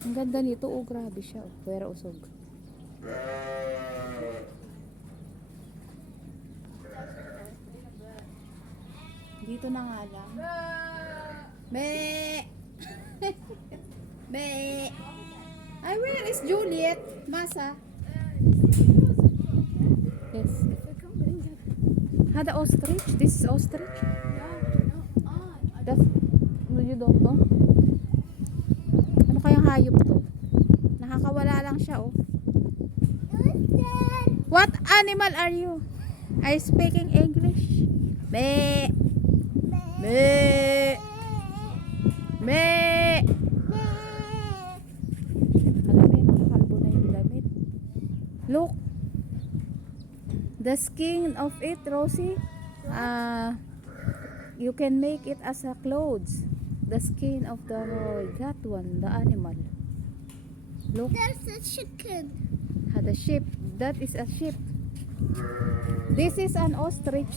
Ang ganda nito. Oh, grabe siya. Oh, pero usog. Dito na nga lang. Me! Me! Ay, where is Juliet? Masa? Yes. Had ostrich? This is ostrich? You don't know? Ano kayang hayop to? Nakakawala lang siya, oh. What animal are you? Are you speaking English? Me! Me! Me! Alam mo, nakakalbo na yung damit. Look! The skin of it, Rosie, you can make it as a clothes. The skin of the that one, the animal. Look. That's a chicken. The sheep. That is a sheep. This is an ostrich.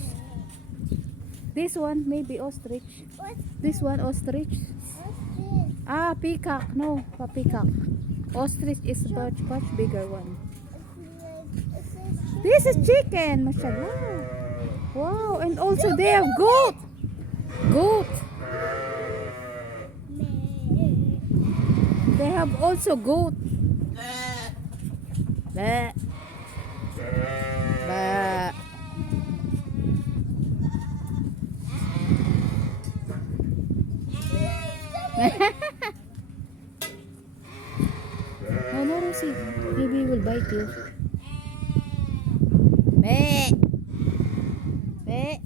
This one maybe ostrich. This one ostrich. Ah, peacock. No, a peacock. Ostrich is much bigger one. This is chicken, mashallah. Wow, and also they have goat. Goat. They have also goat. Ba. Ba. Oh no, Rosie. Maybe he will bite you. Me. Me.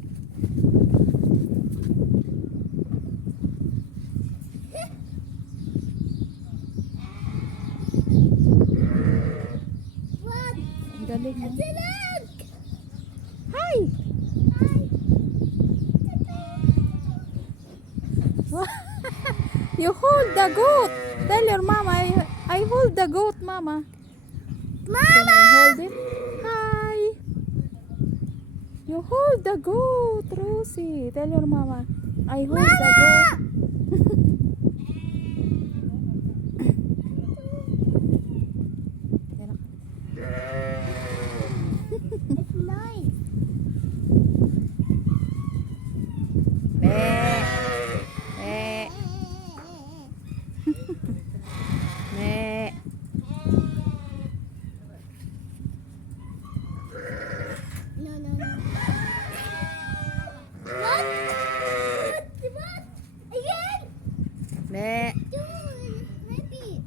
What? Ang galing mo. Excellent! Hi! You hold the goat. Tell your mama, I hold the goat, mama. Can I hold it? Hi! You hold the goat, Rosie. Tell your mama, I hold the goat. It's nice. Me. Me. Me. No. What? What? Again? Me. Dude, maybe.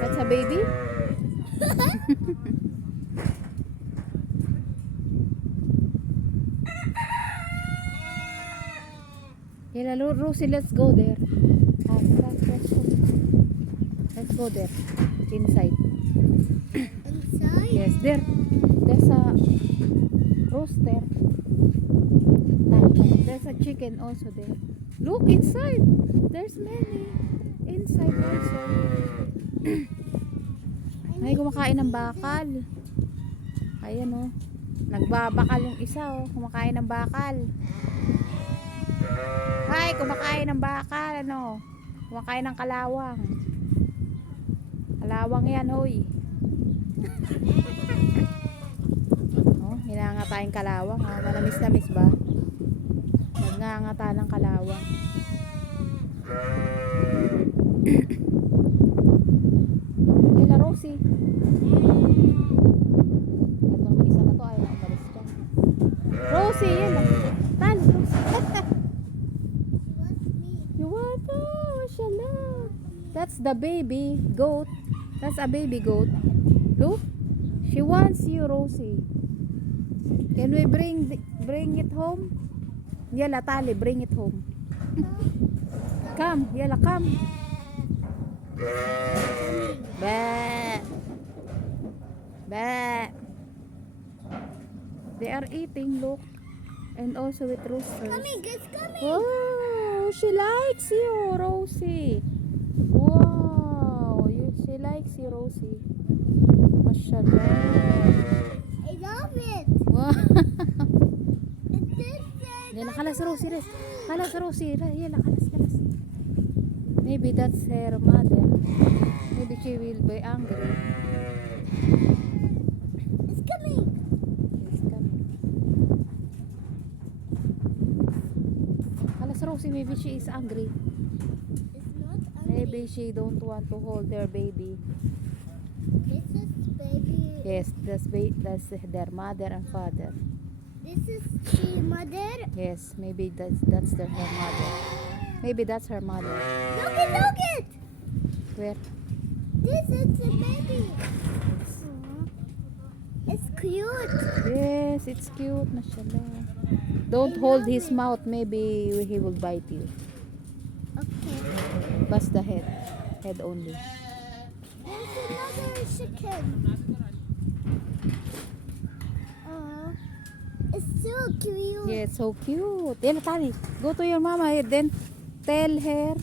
That's a baby? Yeah, Rosie, let's go there. Let's go there. Inside. Inside? Yes, there. There's a rooster. There's a chicken also there. Look inside. There's many. Inside also. Ay, kumakain ng bakal. Ayan oh. Nagbabakal yung isa oh. Kumakain ng bakal. Ay, kumakain ng bakal. Ano? Kumakain ng kalawang. Kalawang yan, hoy. Oh, hinangata yung kalawang. Oh, manamis-namis ba? Nagngangata ng kalawang. Yun na, Rosie. Ito naman isa na to. Ayaw na umalis dyan. Rosie, yun na. Tan, Rosie. You want? Oh, mashallah. That's the baby goat. That's a baby goat. Look. She wants you, Rosie. Can we bring it home? Yala, Tali, bring it home. Come, Yala, come. Ba. Ba. They are eating, look. And also with roosters. Coming, it's coming. Oh, she likes you, Rosie. Wow, she likes you, Rosie. Mashallah. I love it. Wow. It's this. Yala, kalas, Rosie, res. Kalas, Rosie, yala, kalas. Maybe that's her mother. Maybe she will be angry. It's coming. He's coming. Alas Rosie, maybe she is angry. It's not ugly. Maybe she don't want to hold their baby. This is baby. Yes, that's their mother and father. This is she mother. Yes, maybe that's her mother. Maybe that's her mother. Look it, look it. Where? This is the baby. It's cute. Yes, it's cute, mashallah. Don't hold his mouth, maybe he will bite you. Okay. Bust the head only. There's another chicken. It's so cute. Yes, so cute. Then Tani, go to your mama, then tell her